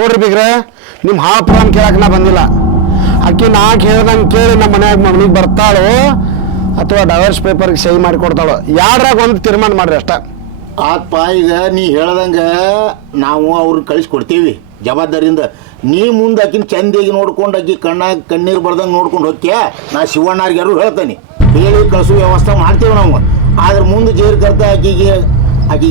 ನೋಡ್ರಿ ಬಿಗ್ರೆ ನಿಮ್ಮ ಹಾಪ್ರಾನ್ ಕೇಳಕ್ಕೆ ನಾ ಬಂದಿಲ್ಲ. ಆಕಿ ನಾ ಕೇಳ್ದಂಗೆ ಕೇಳಿ ನಮ್ಮ ಮನ್ಯಾಗ ಮಗನಿಗೆ ಬರ್ತಾಳೋ ಅಥವಾ ಡೈವರ್ಸ್ ಪೇಪರ್ಗೆ ಸಹಿ ಮಾಡಿ ಕೊಡ್ತಾಳೋ, ಯಾರಾಗ ಒಂದು ತೀರ್ಮಾನ ಮಾಡ್ರಿ ಅಷ್ಟ. ಆತ್ಪ ಈಗ ನೀ ಹೇಳ್ದಂಗೆ ನಾವು ಅವ್ರನ್ನ ಕಳಿಸ್ಕೊಡ್ತೀವಿ ಜವಾಬ್ದಾರಿಯಿಂದ. ನೀ ಮುಂದೆ ಆಕಿನ ಚಂದಿಗೆ ನೋಡ್ಕೊಂಡು ಆಕಿ ಕಣ್ಣೀರು ಬರ್ದಂಗೆ ನೋಡ್ಕೊಂಡು ಹೋಗ್ಯ ನಾ ಶಿವಣ್ಣಾರ್ಗ್ಯಾರು ಹೇಳ್ತೇನೆ, ಹೇಳಿ ಕಳಿಸೋ ವ್ಯವಸ್ಥೆ ಮಾಡ್ತೀವಿ ನಾವು. ಆದ್ರೆ ಮುಂದೆ ಜೇರು ಕರ್ತ ಆಕಿಗೆ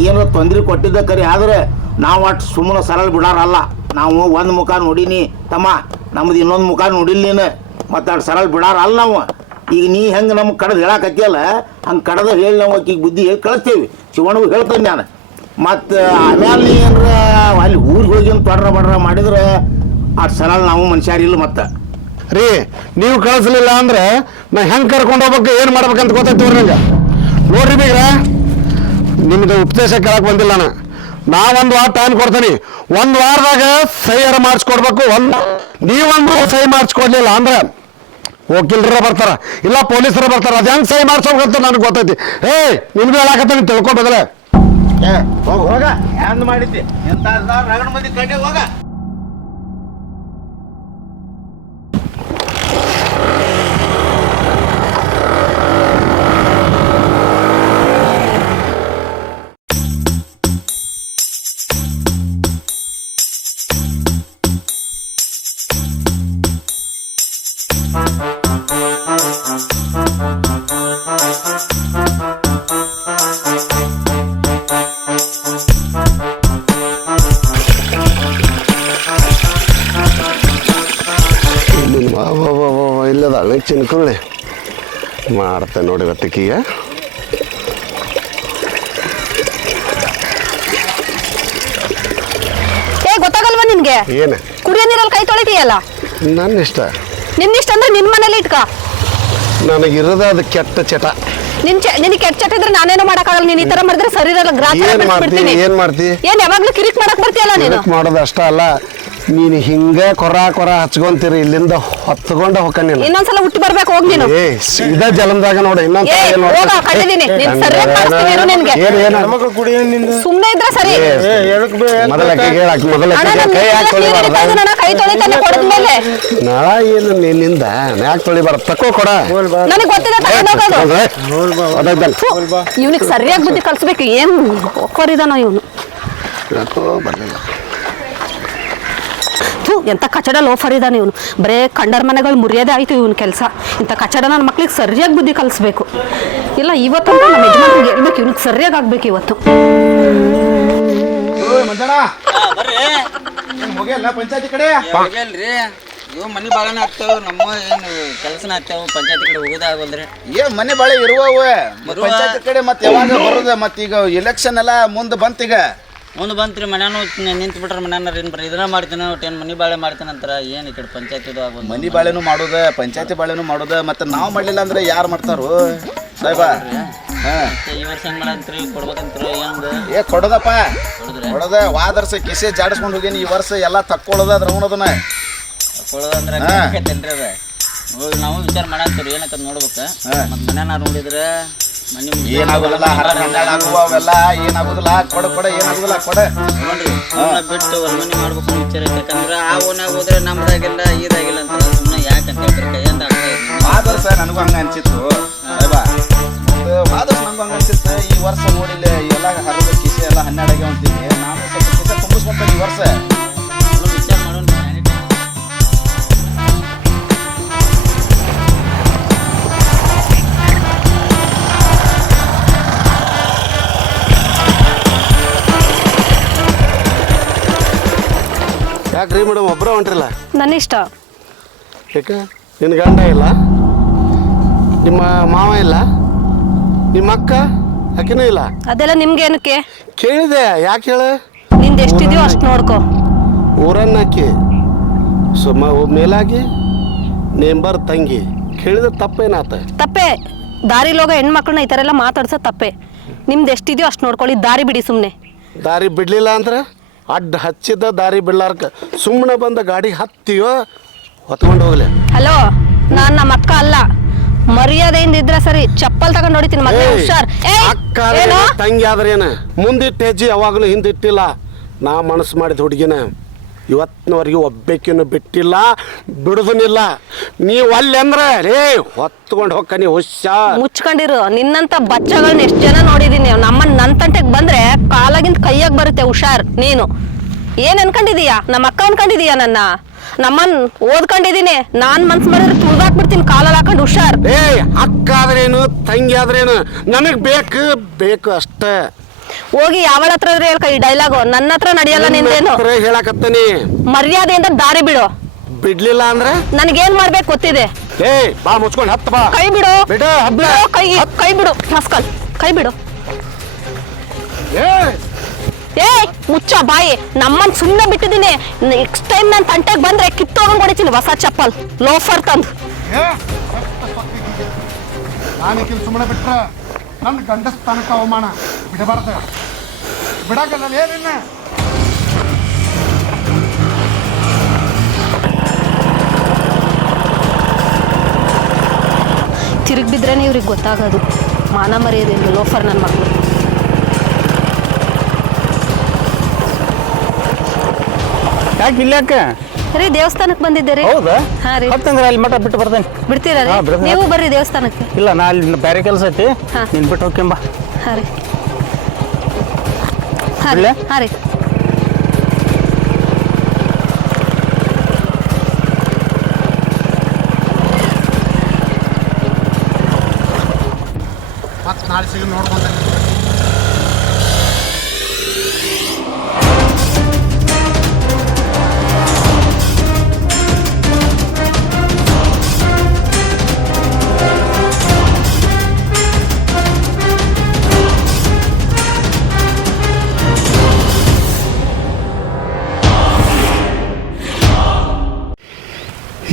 ಏನಾರ ತೊಂದರೆ ಕೊಟ್ಟಿದ್ದ ಕರಿ. ಆದರೆ ನಾವು ಅಷ್ಟು ಸುಮ್ಮನೆ ಸರಳ ಬಿಡಾರಲ್ಲ. ನಾವು ಒಂದು ಮುಖ ನೋಡೀನಿ ತಮ್ಮ, ನಮ್ದು ಇನ್ನೊಂದು ಮುಖ ನೋಡಿಲ್ಲ ನೀನು, ಮತ್ತು ಅಷ್ಟು ಸರಳ ಬಿಡಾರಲ್ಲ ನಾವು. ಈಗ ನೀ ಹೆಂಗೆ ನಮ್ಗೆ ಕಡ್ದು ಹೇಳಕತ್ತಿಯಲ್ಲ ಹಂಗೆ ಕಡ್ದು ಹೇಳಿ ನಾವು ಆಕಿಗೆ ಬುದ್ಧಿ ಹೇಳಿ ಕಳಿಸ್ತೇವೆ. ಶಿವಣ್ಣಗೂ ಹೇಳ್ತೇನೆ ನಾನು. ಮತ್ತು ಆಮೇಲೆ ನೀ ಏನಾರ ಅಲ್ಲಿ ಊರಿಗೆ ಹೋಗಿ ತೊಡ್ರ ಬಡ್ರ ಮಾಡಿದ್ರೆ ಅಷ್ಟು ಸರಳ ನಾವು ಮನುಷ್ಯರಿಲ್ಲ. ಮತ್ತು ರೀ ನೀವು ಕಳಿಸ್ಲಿಲ್ಲ ಅಂದ್ರೆ ನಾ ಹೆಂಗೆ ಕರ್ಕೊಂಡು ಹೋಗ್ಬೇಕು ಏನು ಮಾಡ್ಬೇಕಂತ ಗೊತ್ತಾಯ್ತು ನಂಗೆ. ನೋಡ್ರಿ ಬೀಗ್ರ, ನಿಮ್ದು ಉಪದೇಶ ಕೇಳಕ್ಕೆ ಬಂದಿಲ್ಲ ನಾ ಒಂದು ವಾರ ಟೈಮ್ ಕೊಡ್ತೀನಿ. ಒಂದು ವಾರದಾಗ ಸಹಿಯಾರ ಮಾಡಿಸ್ಕೊಡ್ಬೇಕು. ನೀವೊಂದು ಸಹಿ ಮಾಡಿಸ್ಕೊಡ್ಲಿಲ್ಲ ಅಂದ್ರೆ ವಕೀಲರ ಬರ್ತಾರ, ಇಲ್ಲ ಪೊಲೀಸರು ಬರ್ತಾರ. ಅದು ಹೆಂಗೆ ಸಹಿ ಮಾಡಿಸ್ಬೇಕಂತ ನನಗೆ ಗೊತ್ತೈತಿ. ನಿಮ್ಗೆ ಹೇಳಕತ್ತ ತಿಳ್ಕೊಬೇಕಲ್ಲ. ಹೋಗ ಹೆಂಗ್ ಮಾಡಿದ್ದಿ ಎಂತ ರಗಡ ಮಂದಿ ಕಡೆ ಹೋಗ. ಇಲ್ಲದ ಚಿನ್ಕೊಳ್ಳಿ ಮಾಡ್ತೆ ನೋಡಿ ಇವತ್ತಿಗೆ. ಗೊತ್ತಾಗಲ್ವಾ ನಿನ್ಗೆ? ಏನು ಕುಡಿಯೋ ನೀರಲ್ಲಿ ಕೈ ತೊಳಿತೀಯಲ್ಲ? ನನ್ನ ಇಷ್ಟ. ನಿನ್ನಿಷ್ಟ ಅಂದ್ರೆ ನಿನ್ ಮನೇಲಿ ಇಟ್ಕ. ನನಗಿರೋದ ಅದು ಕೆಟ್ಟ ಚಟ. ನಿನಗೆ ಕೆಟ್ಟ ಚಟ ಇದ್ರೆ ನಾನೇನೋ ಮಾಡಕ್ಕಾಗಲ್ಲ. ನೀನ್ ಈ ತರ ಮಾಡಿದ್ರೆ ಸರಿ ಇರಲ್ಲ. ಏನ್ ಮಾಡ್ತಿ? ಏನ್ ಯಾವಾಗ್ಲೂ ಕಿರಿಕ್ ಮಾಡಕ್ ಬರ್ತೀಯಲ್ಲ ನೀನು? ಮಾಡೋದು ಅಷ್ಟ ಅಲ್ಲ, ನೀನು ಹಿಂಗೆ ಕೊರ ಹಚ್ಕೊಂತೀರಿ, ಇಲ್ಲಿಂದ ಹೊತ್ಕೊಂಡ ಹೋಗ್ತಾನೆ. ಇನ್ನೊಂದ್ಸಲ ಹುಟ್ಟಿ ಬರ್ಬೇಕು ಹೋಗ್ ನೀನು. ಇದ ಜಲಮದಾಗ ನೋಡಿ ಸುಮ್ನೆ ಇದ್ರೆ ಸರಿ. ಕೈ ತೊಳಿತಾನೆ ಕೊಡದ್ಮೇಲೆ ನಾಳ ಏನು ನಿನ್ನಿಂದ ಯಾಕೆ ತೊಳಿಬಾರ ತಕೋ ಕೊಡ. ನನಗೆ ಗೊತ್ತಿದೆ ಇವನಿಗೆ ಸರಿಯಾಗಿ ಬುದ್ಧಿ ಕಲ್ಸ್ಬೇಕು. ಏನ್ ಒಪ್ಪರಿದಾನ ಇವನು. ಬರ್ಲಿಲ್ಲ ಎಂತ ಕಚಡ ಲೋಫರ್ ಇದ್ದಾನೆ ಇವನು. ಬರೇ ಕಂಡರ್ ಮನೆಗಳು ಮುರಿಯೋದೇ ಆಯ್ತು ಇವನ್ ಕೆಲಸ. ಇಂಥ ಕಚಡ ನನ್ನ ಮಕ್ಳಿಗೆ ಸರಿಯಾಗಿ ಬುದ್ಧಿ ಕಲಿಸ್ಬೇಕು. ಇಲ್ಲ ಇವತ್ತು ನಮ್ಮ ಯಜಮಾನ್ರಿಗೆ ಹೇಳ್ಬೇಕು, ಇವನಿಗೆ ಸರಿಯಾಗಿ ಆಗ್ಬೇಕು ಇವತ್ತು. ಪಂಚಾಯತಿ ಕಡೆ ಇವ್ ಮನಿ ಬಾಳನ ಆಗ್ತಾವ, ನಮ್ಮ ಏನು ಕೆಲಸನ ಆಗ್ತಾವ. ಪಂಚಾಯತಿ ಕಡೆ ಹೋಗೋದಾಗಲ್ರಿ. ಏನ್ ಮನೆ ಬಾಳೆ ಇರುವವ ಪಂಚಾಯತಿ ಕಡೆ ಮತ್ತೆ ಯಾವಾಗ ಬರೋದ? ಮತ್ತೆ ಈಗ ಎಲೆಕ್ಷನ್ ಎಲ್ಲ ಮುಂದೆ ಬಂತೀಗ. ಮುಂದೆ ಬಂತ್ರಿ ಮನ್ಯಾನು ನಿಂತು ಬಿಟ್ರ ಮನ್ಯಾನ ಏನ್ ಬರ್ರಿ ಇದನ್ನ ಮಾಡ್ತೀನಿ ಒಟ್ಟೇನು ಮನಿ ಬಾಳೆ ಮಾಡ್ತೀನಿ ಅಂತಾರ. ಏನ್ ಈ ಕಡೆ ಪಂಚಾಯತಿದು ಆಗೋದು. ಮನಿ ಬಾಳೆನು ಮಾಡೋದ, ಪಂಚಾಯತಿ ಬಾಳೆನು ಮಾಡೋದ. ಮತ್ತೆ ನಾವು ಮಾಡ್ಲಿಲ್ಲ ಅಂದ್ರೆ ಯಾರು ಮಾಡ್ತಾರು ಸಾಹೇಬ? ಈ ವರ್ಷ ಹೆಂಗ್ ಮಾಡಂತ್ರಿ? ಕೊಡ್ಬೇಕಂತ್ರಿ? ಏ ಕೊಡೋದಪ್ಪ, ಕೊಡೋದ. ವಾದರ್ಸ ಕಿಸೆ ಜಾಡಿಸ್ಕೊಂಡು ಹೋಗೇನಿ. ಈ ವರ್ಷ ಎಲ್ಲ ತಕ್ಕೊಳ್ಳೋದ ಅದ್ರ ಅವನದನ್ನ ಕೊಡೋದಂದ್ರೆ ಅದ ನಾವು ವಿಚಾರ ಮಾಡಂತೀವಿ. ಏನಕ್ಕ ನೋಡ್ಬೇಕ. ಮತ್ ಮನ್ಯಾನ ನೋಡಿದ್ರೆ ಏನಾಗುದಿಲ್ಲ, ಅವೆಲ್ಲ ಏನಾಗುದಿಲ್ಲ. ಕೊಡ ಏನಾಗುದಿಲ್ಲ, ಕೊಡ ನೋಡ್ರಿ. ಬಿಟ್ಟು ಹೊರಮನಿ ಮಾಡ್ಬೇಕು ವಿಚಾರ. ಯಾಕಂದ್ರೆ ಆ ಓನ್ಯಾಗ ಹೋದ್ರೆ ನಮ್ದಾಗಿಲ್ಲ ಇದಾಗಿಲ್ಲ ಅಂತ ಸುಮ್ಮನೆ ಯಾಕಂತ ಹೇಳ್ತಾರೆ. ಕೈಯಿಂದ ವಾದರ್ಸ ನನಗೂ ಹಂಗ ಅನ್ಸಿತ್ತು ಸಾಹೇಬ. ವಾದರ್ಸ ನಂಗೂ ಹಂಗ ಅನ್ಸಿತ್ತು. ಈ ವರ್ಷ ನೋಡಿಲ್ಲ ಎಲ್ಲ ಹರಿದ ಕಿಸೆ ಎಲ್ಲ 12 ಆಗಿ ಅಂತೀನಿ. ನಾನು ಸ್ವಲ್ಪ ಕಿಸೆ ತುಂಬಿಸ್ಕೊಂತೀನಿ ಈ ವರ್ಷ. ವಿಚಾರ ಮಾಡೋಣ. ಯಾಕ್ರಿ ಮೇಡಮ್ ಒಬ್ಬರ ಹೊಂಟ್ರಿಲ್ಲ? ನನ್ನ ಇಷ್ಟ. ಯಾಕೆ ನಿನ್ನ ಗಂಡ ಇಲ್ಲ, ನಿಮ್ಮ ಮಾವ ಇಲ್ಲ, ನಿಮ್ಮ ಅಕ್ಕ ಆಕಿನೂ ಇಲ್ಲ? ಅದೆಲ್ಲ ನಿಮ್ಗೆ ಏನಕ್ಕೆ ಕೇಳಿದೆ. ಯಾಕೆ ಹೇಳ? ನಿಂದ ಎಷ್ಟಿದೆಯೋ ಅಷ್ಟು ನೋಡ್ಕೋ. ಊರನ್ನಾಕಿ ಮೇಲಾಗಿ ನೇಂಬರ್ ತಂಗಿ ಕೇಳಿದ್ರೆ ತಪ್ಪೇನಾತ? ತಪ್ಪೆ. ದಾರಿಲಿ ಹೋಗೋ ಹೆಣ್ಮಕ್ಳನ್ನ ಈ ಥರ ಎಲ್ಲ ಮಾತಾಡ್ಸೋ ತಪ್ಪೆ. ನಿಮ್ದು ಎಷ್ಟಿದೆಯೋ ಅಷ್ಟು ನೋಡ್ಕೊಳ್ಳಿ. ದಾರಿ ಬಿಡಿ ಸುಮ್ಮನೆ. ದಾರಿ ಬಿಡಲಿಲ್ಲ ಅಂದ್ರೆ ಅಡ್ಡ ಹಚ್ಚಿದ್ದ ದಾರಿ ಬಿಡ್ಲಾರ್ಕ ಸುಮ್ಮನೆ ಬಂದ ಗಾಡಿ ಹತ್ತಿಯೋ ಹೊತ್ಕೊಂಡು ಹೋಗ್ಲಿ. ಹಲೋ, ನಾನು ನಮ್ಮ ಅಕ್ಕ ಅಲ್ಲ. ಮರ್ಯಾದೆಯಿಂದ ಇದ್ರೆ ಸರಿ. ಚಪ್ಪಲ್ ತಗೊಂಡು ಹೊಡಿತೀನಿ ಮತ್ತೆ. ಹುಷಾರ್. ತಂಗಿ ಆದ್ರೇನ ಮುಂದಿಟ್ಟ ಹೆಜ್ಜೆ ಯಾವಾಗಲೂ ಹಿಂದಿಟ್ಟಿಲ್ಲ. ನಾ ಮನಸ್ಸು ಮಾಡಿದ ಹುಡುಗಿನ ಇವತ್ತಿನವರೆಗೆ ಒಬ್ಬಾಕಿನೂ ಬಿಟ್ಟಿಲ್ಲ, ಬಿಡುದನಿಲ್ಲ. ನೀವು ಅಲ್ಲಿ ಅಂದ್ರೆ ರೇ ಹೊತ್ಕೊಂಡು ಹೋಗ್ಕ ನೀವು ಹುಷಾರ್. ಮುಚ್ಕೊಂಡಿರು. ನಿನ್ನಂತ ಬಚ್ಚಗಳನ್ನ ಎಷ್ಟು ಜನ ನೋಡಿದೀನಿ. ನಮ್ಮನ್ನ ನನ್ನ ತಂಟೆಗೆ ಬಂದ್ರೆ ಕಾಲಾಗಿಂದ ಕೈಯಾಗ ಬರುತ್ತೆ. ಹುಷಾರ್ ನೀನು. ಏನ್ ಅನ್ಕೊಂಡಿದೀಯಾ? ನಮ್ಮ ಅಕ್ಕ ಅನ್ಕೊಂಡಿದೀಯಾ ನನ್ನ? ನಮ್ಮನ್ ಓದ್ಕೊಂಡಿದೀನಿ. ನಾನ್ ಮನ್ಸ್ ಮಾಡಿದ್ರೆ ತುಳ್ದಾಕ್ಬಿಡ್ತೀನಿ ಕಾಲಲ್ಲಿ ಹಾಕೊಂಡು. ಹುಷಾರ್. ಅಕ್ಕ ಆದ್ರೇನು ತಂಗಿ ಆದ್ರೇನು ನನಗ್ ಬೇಕು ಅಷ್ಟೇ. ಹೋಗಿ ಯಾವಳ ಹತ್ರ ಹೇಳ್ಕ ಈ ಡೈಲಾಗು. ನನ್ನ ಹತ್ರ ನಡೆಯಲ್ಲ ನಿಂದೇನು. ಹೇಳಕತ್ತೀನಿ, ಮರ್ಯಾದೆಯಿಂದ ದಾರಿ ಬಿಡು. ಬಿಡ್ಲಿಲ್ಲ ಅಂದ್ರೆ ನನ್ಗೇನ್ ಮಾಡ್ಬೇಕು ಗೊತ್ತಿದೆ. ಬಾ ಮುಚ್ಕೊಂಡು ಹತ್ತು ಬಾ. ಕೈ ಬಿಡು. ಬಿಡು, ಬಿಡು, ಕೈ ಬಿಡು. ಮಸ್ಕಲ್ ಕೈ ಬಿಡು. ಮುಚ್ಚ ಬಾಯಿ. ನಮ್ಮನ್ ಸುಮ್ಮನೆ ಬಿಟ್ಟಿದ್ದೀನಿ. ನೆಕ್ಸ್ಟ್ ಟೈಮ್ ನಾನು ತಂಟೆಗೆ ಬಂದ್ರೆ ಕಿತ್ತೋಗಂಗ್ ಹೊಡಿತೀನಿ ಹೊಸ ಚಪ್ಪಲ್ ಲೋಫರ್ ತಂದು. ನಾನಿಕ್ಕಿಲ್ ಸುಮ್ಮನೆ ಬಿಟ್ರ ನನ್ನ ಗಂಡಸ್ಥಾನಕ್ಕೆ ಅವಮಾನ ಬಿಡಬಾರ್ದ. ಬಿಡಾಕಲ್ಲ ಏನಿನ್ನ. ತಿರುಗಿ ಬಿದ್ರೇನೆ ಇವ್ರಿಗೆ ಗೊತ್ತಾಗೋದು ಮಾನ ಮರ್ಯಾದೆ ಲೋಫರ್ ನನ್ನ ಮಕ್ಕಳು. ಯಾಕೆ ಇಲ್ಲ ಯಾಕೆ ರೀ ದೇವಸ್ಥಾನಕ್ಕೆ ಬಂದಿದ್ದೆ ರೀ. ಹೌದಾ? ಹಾ ರೀ. ಹತ್ತಂದ್ರೆ ಅಲ್ಲಿ ಮಠ ಬಿಟ್ಟು ಬರ್ತೇನೆ. ಬಿಡ್ತೀರಾ ರೀ? ಹಾ, ಬಿಡ್ತೀನಿ. ನೀವು ಬರ್ರಿ ದೇವಸ್ಥಾನಕ್ಕೆ. ಇಲ್ಲ ನಾ ಅಲ್ಲಿ ಬೇರೆ ಕೆಲಸ ಐತಿ. ಹಾ. ನೀನು ಬಿಟ್ಟು ಹೋಗ್ಕೆಂಬ. ಹಾಂ ರೀ. ಹಾಂ ರೀ. ಬಿಡ್ಲಾ? ಹಾಂ ರೀ. ಮತ್ತೆ ನಾಳೆ ಸಿಗ ನೋಡ್ಕೊಂತ.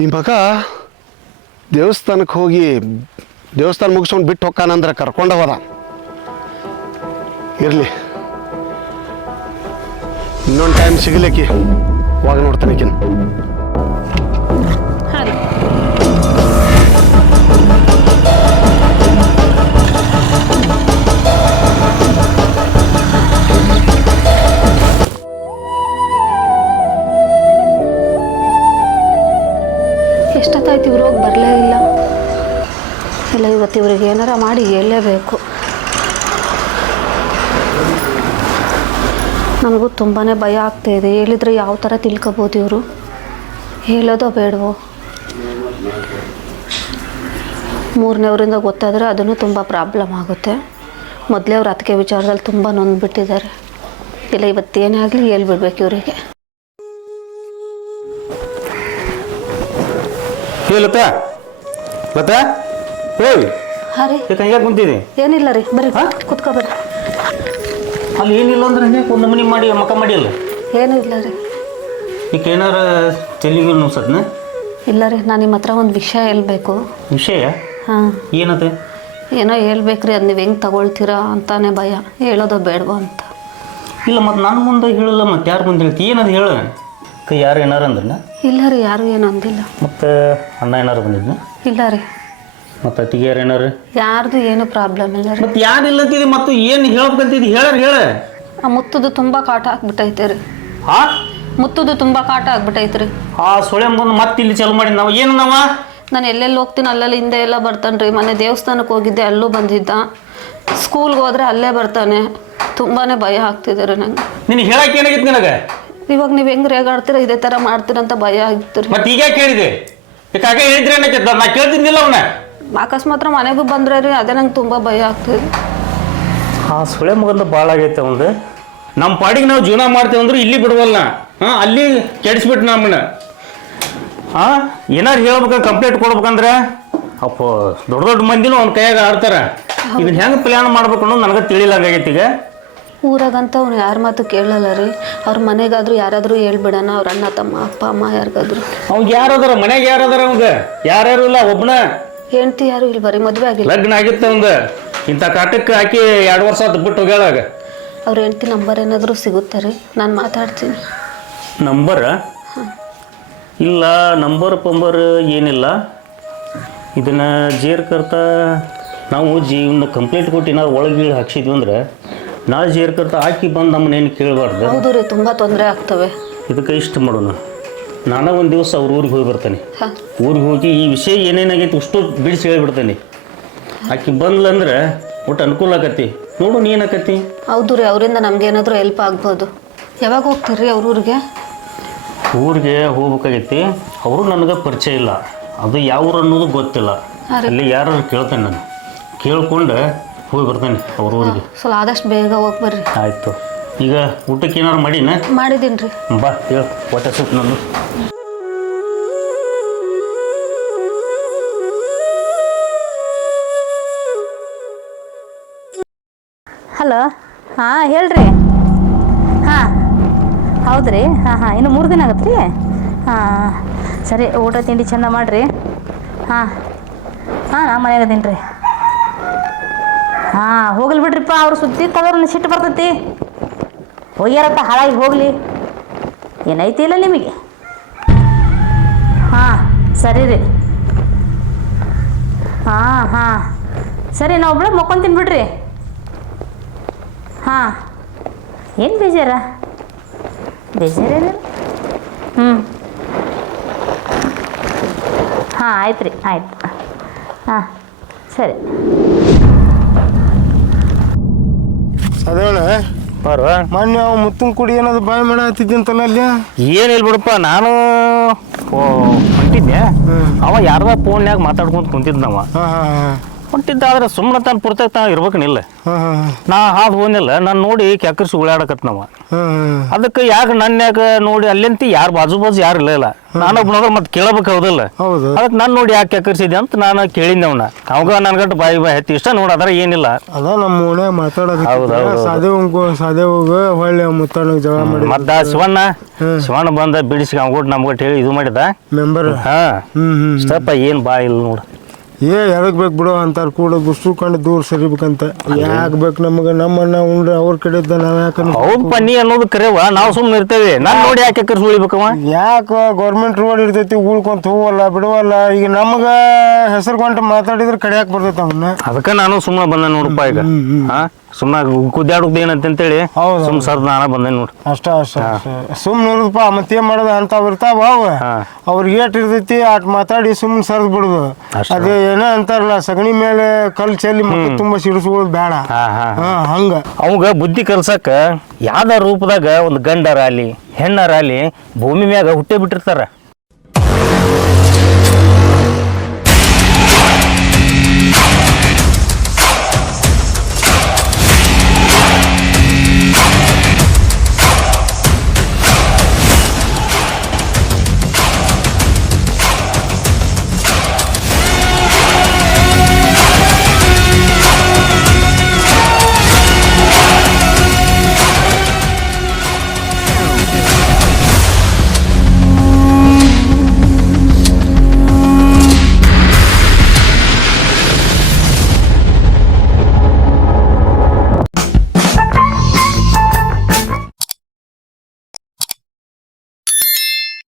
ಈ ಮಗ ದೇವಸ್ಥಾನಕ್ಕೆ ಹೋಗಿ ದೇವಸ್ಥಾನ ಮುಗಿಸ್ಕೊಂಡು ಬಿಟ್ಟು ಹೋಗ್ಕಾನಂದ್ರೆ ಕರ್ಕೊಂಡು ಹೋದ. ಇರಲಿ, ಇನ್ನೊಂದು ಟೈಮ್ ಸಿಗಲಿಕ್ಕೆ ಹೋಗಿ ನೋಡ್ತಾನೆ ಈಗಿನ. ಹಾಂ ರೀ. ಎಷ್ಟೊತ್ತಾಯ್ತು ಇವ್ರು ಹೋಗಿ ಬರಲೇ ಇಲ್ಲ. ಇಲ್ಲ ಇವತ್ತು ಇವ್ರಿಗೆ ಏನಾರ ಮಾಡಿ ಹೇಳಲೇಬೇಕು. ನನಗೂ ತುಂಬಾ ಭಯ ಆಗ್ತಾಯಿದೆ. ಹೇಳಿದರೆ ಯಾವ ಥರ ತಿಳ್ಕೊಬೋದು ಇವರು? ಹೇಳೋದೋ ಬೇಡವೋ? ಮೂರನೇವರಿಂದ ಗೊತ್ತಾದರೆ ಅದನ್ನು ತುಂಬ ಪ್ರಾಬ್ಲಮ್ ಆಗುತ್ತೆ. ಮೊದಲೇ ಅವ್ರು ಅದಕ್ಕೆ ವಿಚಾರದಲ್ಲಿ ತುಂಬ ನೊಂದ್ಬಿಟ್ಟಿದ್ದಾರೆ. ಇಲ್ಲ ಇವತ್ತೇನೇ ಆಗಲಿ ಹೇಳ್ಬಿಡ್ಬೇಕು ಇವರಿಗೆ. ಲತಾ ಲತಾ ಓಯ್ ಹಾಂ ರೀ. ಯಾಕೆ ಹಂಗೆ ಕುಂತಿದ್ದಿ? ಏನಿಲ್ಲ ರೀ, ಬರ್ರಿ ಕುತ್ಕೊಬೇಡ್ರಿ. ಅಲ್ಲಿ ಏನಿಲ್ಲ ಅಂದ್ರೆ ಹಂಗೆ ಒಂದು ಮನಿ ಮಾಡಿ ಮಕ್ಕ ಮಾಡಿ ಅಲ್ಲ ಏನೂ ಇಲ್ಲ ರೀ. ಈಗ ಏನಾರ ತೆಲಿಗೆ ನುಸದ್ನ? ಇಲ್ಲ ರೀ, ನಾನು ನಿಮ್ಮ ಹತ್ರ ಒಂದು ವಿಷಯ ಹೇಳ್ಬೇಕು. ವಿಷಯ? ಹಾಂ. ಏನದು? ಏನೋ ಹೇಳ್ಬೇಕ್ರಿ. ಅದು ನೀವು ಹೆಂಗೆ ತಗೊಳ್ತೀರಾ ಅಂತಾನೆ ಭಯ. ಹೇಳೋದು ಬೇಡವೋ ಅಂತ. ಇಲ್ಲ ಮತ್ತು ನನ್ನ ಮುಂದೆ ಹೇಳಲ್ಲ, ಮತ್ತು ಯಾರು ಮುಂದೆ ಹೇಳ್ತಿ? ಏನದು ಹೇಳು. ಯಾರು ಏನಾರು ಅಂದ್ರನ? ಇಲ್ಲ ರೀ, ಯಾರು ಏನು ಅಂದಿಲ್ಲ. ಮತ್ತು ಅಣ್ಣ ಏನಾರು ಬಂದಿದ್ನ? ಇಲ್ಲ ರೀ. ಮತ್ತು ಅತ್ತಿಗೆ ಯಾರು ಏನಾರು? ಯಾರ್ದು ಏನು ಪ್ರಾಬ್ಲಮ್ ಇಲ್ಲ ರೀ. ಮತ್ತು ಯಾರು ಇಲ್ಲಂತಿದ್ದಿ ಮತ್ತು ಏನು ಹೇಳ್ಬೇಕಂತಿದ್ದಿ? ಹೇಳ. ಆ ಮುತ್ತುದು ತುಂಬ ಕಾಟ ಆಗ್ಬಿಟ್ಟೈತೆ ರೀ. ಹಾಂ? ಮುತ್ತುದು ತುಂಬ ಕಾಟ ಆಗ್ಬಿಟ್ಟೈತೆ ರೀ. ಆ ಸೊಳೆ ಬಂದು ಮತ್ತೆ ಇಲ್ಲಿ ಚಾಲು ಮಾಡಿ ನಾವು ಏನು ನಾವ? ನಾನು ಎಲ್ಲೆಲ್ಲಿ ಹೋಗ್ತೀನಿ ಅಲ್ಲೆಲ್ಲ ಹಿಂದೆ ಎಲ್ಲ ಬರ್ತಾನೆ ರೀ. ಮೊನ್ನೆ ದೇವಸ್ಥಾನಕ್ಕೆ ಹೋಗಿದ್ದೆ, ಅಲ್ಲೂ ಬಂದಿದ್ದ. ಸ್ಕೂಲ್ಗೆ ಹೋದ್ರೆ ಅಲ್ಲೇ ಬರ್ತಾನೆ. ತುಂಬಾ ಭಯ ಆಗ್ತಿದೆ ರೀ ನಂಗೆ. ನಿನಗೆ ಹೇಳಕ್ಕೆ ಏನಾಗಿತ್ತು ನಿನಗೆ? ಇವಾಗ ನೀವು ಹೆಂಗೆ ರೇಗಾಡ್ತೀರ ಇದೇ ಥರ ಮಾಡ್ತೀರಂತ ಭಯ ಆಗಿತ್ತು ರೀ. ಮತ್ತೆ ಈಗ ಕೇಳಿದೆ ಯಾಕೆ ಹೇಳಿದ್ರೆ ಏನಕ್ಕೆ? ನಾ ಕೇಳ್ತಿದ್ದಿಲ್ಲ ಅವನ. ಅಕಸ್ಮಾತ್ ಮನೆಗೂ ಬಂದ್ರೆ ರೀ, ಅದೇ ನಂಗೆ ತುಂಬ ಭಯ ಆಗ್ತಿದೆ. ಆ ಸೊಳೆ ಮಗಂದು ಭಾಳ ಆಗೈತೆ ಒಂದು. ನಮ್ಮ ಪಾಡಿಗೆ ನಾವು ಜೀವನ ಮಾಡ್ತೇವೆ ಅಂದ್ರೆ ಇಲ್ಲಿ ಬಿಡುವಲ್ಲ. ಹಾಂ, ಅಲ್ಲಿ ಕೆಡಿಸ್ಬಿಟ್ಟು ನಮ್ಮನ್ನ. ಹಾಂ, ಏನಾರು ಹೇಳ್ಬೇಕು, ಕಂಪ್ಲೇಂಟ್ ಕೊಡ್ಬೇಕಂದ್ರೆ ಅಪ್ಪ ದೊಡ್ಡ ದೊಡ್ಡ ಮಂದಿನೂ ಅವ್ನ ಕೈಯಾಗ ಆಡ್ತಾರೆ. ಇದನ್ನ ಹೆಂಗೆ ಪ್ಲ್ಯಾನ್ ಮಾಡ್ಬೇಕು ಅನ್ನೋದು ನನಗೆ ತಿಳಿಲಾಗೈತಿ. ಈಗ ಊರಾಗಂತ ಅವ್ನು ಯಾರ ಮಾತು ಕೇಳಲ್ಲ ರೀ. ಅವ್ರ ಮನೆಗಾದ್ರೂ ಯಾರಾದರೂ ಹೇಳ್ಬಿಡೋಣ, ಅವ್ರ ಅಣ್ಣ ತಮ್ಮ ಅಪ್ಪ ಅಮ್ಮ ಯಾರಿಗಾದ್ರು. ಅವ್ಗೆ ಯಾರದಾರ ಮನೆಗೆ? ಯಾರದಾರ ಅವಂಗ? ಯಾರ್ಯಾರು ಇಲ್ಲ, ಒಬ್ಬನ ಹೆಂಡ್ತಿ ಯಾರು ಇಲ್ಲಿ ಬರೀ ಮದುವೆ ಆಗಿಲ್ಲ. ಲಗ್ನ ಆಗಿತ್ತು ಅವಂಗ. ಇಂಥ ಕಾಟಕ್ಕೆ ಹಾಕಿ 2 ವರ್ಷ ಆತು ಬಿಟ್ಟು ಹೋಗ್ಯಾಳಾಗ. ಅವ್ರ ಹೆಂಡ್ತಿ ನಂಬರ್ ಏನಾದರೂ ಸಿಗುತ್ತೆ ರೀ? ನಾನು ಮಾತಾಡ್ತೀನಿ. ನಂಬರ? ಇಲ್ಲ, ನಂಬರ್ ಪಂಬರ್ ಏನಿಲ್ಲ. ಇದನ್ನು ಜೇರ್ಕರ್ತ ನಾವು ಜೀವನ ಕಂಪ್ಲೇಂಟ್ ಕೊಟ್ಟು ನಾವು ಒಳಗೆ ಹಾಕ್ಸಿದ್ವಿ ಅಂದ್ರೆ ನಾಳೆ ಜೇರ್ಕರ್ತ ಹಾಕಿ ಬಂದು ನಮ್ಮನ್ನೇನು ಕೇಳಬಾರ್ದು. ಹೌದು ರೀ, ತುಂಬ ತೊಂದರೆ ಆಗ್ತವೆ. ಇದಕ್ಕೆ ಇಷ್ಟ ಮಾಡೋಣ, ನಾನು ಒಂದು ದಿವಸ ಅವ್ರ ಊರಿಗೆ ಹೋಗಿ ಬರ್ತಾನೆ. ಹಾಂ ಊರಿಗೆ ಹೋಗಿ ಈ ವಿಷಯ ಏನೇನಾಗೈತಿ ಅಷ್ಟು ಬಿಡಿಸಿ ಹೇಳಿಬಿಡ್ತಾನೆ. ಆಕೆ ಬಂದ್ಲಂದ್ರೆ ಒಟ್ಟು ಅನುಕೂಲ ಆಕತಿ. ನೋಡು ನೀನಾಕತಿ. ಹೌದು ರೀ, ಅವರಿಂದ ನಮ್ಗೇನಾದರೂ ಹೆಲ್ಪ್ ಆಗ್ಬೋದು. ಯಾವಾಗ ಹೋಗ್ತೀರಿ ಅವ್ರ ಊರಿಗೆ? ಊರಿಗೆ ಹೋಗ್ಬೇಕಾಗೈತಿ. ಅವರು ನನಗೆ ಪರಿಚಯ ಇಲ್ಲ, ಅದು ಯಾವ ಊರು ಅನ್ನೋದು ಗೊತ್ತಿಲ್ಲ. ಅಲ್ಲಿ ಯಾರು ಕೇಳ್ತೇನೆ, ನಾನು ಕೇಳ್ಕೊಂಡು ಹೋಗಿ ಬರ್ತಾನೆ ಅವ್ರ ಊರಿಗೆ. ಸ್ವಲ್ಪ ಆದಷ್ಟು ಬೇಗ ಹೋಗಿ ಬರ್ರಿ. ಆಯಿತು. ಈಗ ಊಟಕ್ಕೆ ಏನಾರು ಮಾಡಿನ? ಮಾಡಿದ್ದೀನಿ ರೀ. ಬಾ ಹೇಳು, ಹೊಟ್ಟೆ ಸೂಪ್ ನಂದು. ಹಲೋ, ಹಾಂ ಹೇಳ್ರಿ. ಹಾಂ ಹೌದು ರೀ. ಹಾಂ ಇನ್ನು 3 ದಿನ ಆಗತ್ತೆ ರೀ. ಹಾಂ ಸರಿ, ಊಟ ತಿಂಡಿ ಚೆಂದ ಮಾಡಿರಿ. ಹಾಂ ನಾ ಮನೆಯಾಗ ಅದೀನಿ ರೀ. ಹೋಗ್ಲಿ ಬಿಡ್ರಿಪ್ಪ, ಅವ್ರು ಸುದ್ದಿ ತಗೋರು ಸಿಟ್ಟು ಬರ್ತೈತಿ. ಹೋಗ್ಯಾರತ್ತ ಹಾಳಾಗಿ ಹೋಗಲಿ, ಏನೈತಿ ಇಲ್ಲ ನಿಮಗೆ. ಸರಿ ರೀ. ಸರಿ, ನಾ ಒಬ್ಬಳೆ ಮಕ್ಕೊಂತೀನಿ ಬಿಡ್ರಿ. ಏನು ಬೇಜಾರೇನಿಲ್ಲ. ಆಯ್ತು ರೀ, ಆಯ್ತು. ಸರಿ. ಅದೇಳ ಬರುವ ಮೊನ್ನೆ ಅವ ಮುತ್ತಿನ ಕುಡಿ ಏನಾದ್ರು ಬಾಯ್ ಮಾಡತ್ತಿದ್ದಂತಲ್ಲ ಅಲ್ಲಿ. ಏನಿಲ್ಲ ಬಿಡಪ್ಪ, ನಾನು ಹೊಂಟಿದ್ದೆ. ಅವ ಯಾರ್ದ ಫೋನ್ಯಾಗ ಮಾತಾಡ್ಕೊಂತ ಕುಂತಿದ್ನವ. ಹೊಂಟಿದ್ದ, ಆದ್ರೆ ಸುಮ್ಮನೆ ತಾನು ಪುರ್ತಕ್ಕೆ ತಾನು ಇರ್ಬೇಕನಿಲ್ಲ. ನಾ ಹಾದು ಹೋಗಿಲ್ಲ, ನಾನು ನೋಡಿ ಕ್ಯಾಕರ್ಸಿ ಉಳ್ಳಾಡಕತ್ನವ. ಅದಕ್ಕೆ ಯಾಕೆ ನನ್ನ ಯಾಕೆ ನೋಡಿ ಅಲ್ಲಿಂತ ಯಾರು ಬಾಜು ಯಾರು ಇಲ್ಲ. ನಾನೊಬ್ಬನೋದ್ರ ಮತ್ತೆ ಕೇಳಬೇಕು, ಹೌದಲ್ಲ? ಅದಕ್ಕೆ ನಾನು ನೋಡಿ ಯಾಕೆ ಕ್ಯಾಕರ್ಸಿದೆ ಅಂತ ನಾನು ಕೇಳಿದ್ದೆ ಅವನ. ಅವಾಗ ನನ್ಗಟ್ಟು ಬಾಯಿ ಹತ್ತಿ ಇಷ್ಟ ನೋಡಿ, ಅದರ ಏನಿಲ್ಲ. ಅದ ನಮ್ಮ ಓಣ್ಯಾಗ ಮಾತಾಡೋದು ಸಾದೇ ಹೋಗ ಹೊಳ್ಳಿ ಮುತ್ತಣ್ಣ ಜಗಳ ಮಾಡಿ ಮತ್ತ ಶಿವಣ್ಣ ಬಂದ ಬಿಡಿಸಿ ಅವ್ಗಟ್ಟು ನಮ್ಗಟ್ಟು ಹೇಳಿ ಇದು ಮಾಡಿದ ಮೆಂಬರ್. ಇಷ್ಟಪ್ಪ ಏನು ಬಾ ಇಲ್ಲ ನೋಡು. ಎದಕ್ ಬೇಕು ಬಿಡು ಅಂತಾರ ಕೂಡ ಗುಸ್ಕೊಂಡು ದೂರ ಸರಿಬೇಕಂತ. ಯಾಕೆ ಬೇಕು ನಮಗೆ? ನಮ್ಮನ್ನ ಉಂಡ್ರೆ ಅವ್ರ ಕಡೆ ಇದ್ದ ನಾವ್ ಯಾಕೆ? ಹೌದಪ್ಪ, ನೀ ಅನ್ನೋದು ಕರೆವ, ನಾವು ಸುಮ್ಮನೆ ಇರ್ತೇವೆ. ನಾನು ನೋಡಿ ಯಾಕೆ ಕರ್ಸಿ ಉಳಿಬೇಕವ? ಯಾಕೆ ಗೌರ್ಮೆಂಟ್ ರೋಡ್ ಇರ್ತೈತಿ, ಉಳ್ಕೊಂತ ಹೋಗಲ್ಲ ಬಿಡುವಲ್ಲ. ಈಗ ನಮ್ಗೆ ಹೆಸರು ಕೊಂಟ ಮಾತಾಡಿದ್ರೆ ಕಡಿಯಾಕೆ ಬರ್ತೈತೆ ಅವನ್ನ. ಅದಕ್ಕೆ ನಾನು ಸುಮ್ಮನೆ ಬಂದೆ ನೋಡಪ್ಪ. ಈಗ ಸುಮ್ಮನೆ ಕುದ್ದಾಡುದು ಏನಂತೇಳಿ ಸುಮ್ಮನೆ ಸರ್ದು ನಾನು ಬಂದೆ ನೋಡು. ಅಷ್ಟ ಸುಮ್ಮನೆ ಇರುದಪ್ಪ, ಮತ್ತೇನ್ ಮಾಡೋದು ಅಂತಾವ್ ಇರ್ತಾವ. ಅವ್ರಿಗೆ ಏಟ್ ಇರ್ತೈತಿ ಅಟ್ ಮಾತಾಡಿ ಸುಮ್ಮನೆ ಸರ್ದ್ ಬಿಡುದು. ಅದೇ ಏನೋ ಅಂತಾರಲ್ಲ, ಸಗಣಿ ಮೇಲೆ ಕಲ್ಲು ಚೆಲ್ಲಿ ಮಕ್ಕ ತುಂಬಾ ಸಿಡಿಸ್ಕೊಳ್ಳೋದು ಬೇಡ. ಹಂಗ ಅವಾಗ ಬುದ್ಧಿ ಕಲ್ಸಕ್ಕ ಯಾವ್ದ ರೂಪದಾಗ ಒಂದು ಗಂಡರಾಲಿ ಹೆಣ್ಣರಾಲಿ ಭೂಮಿ ಮ್ಯಾಗ ಹುಟ್ಟೆ ಬಿಟ್ಟಿರ್ತಾರ.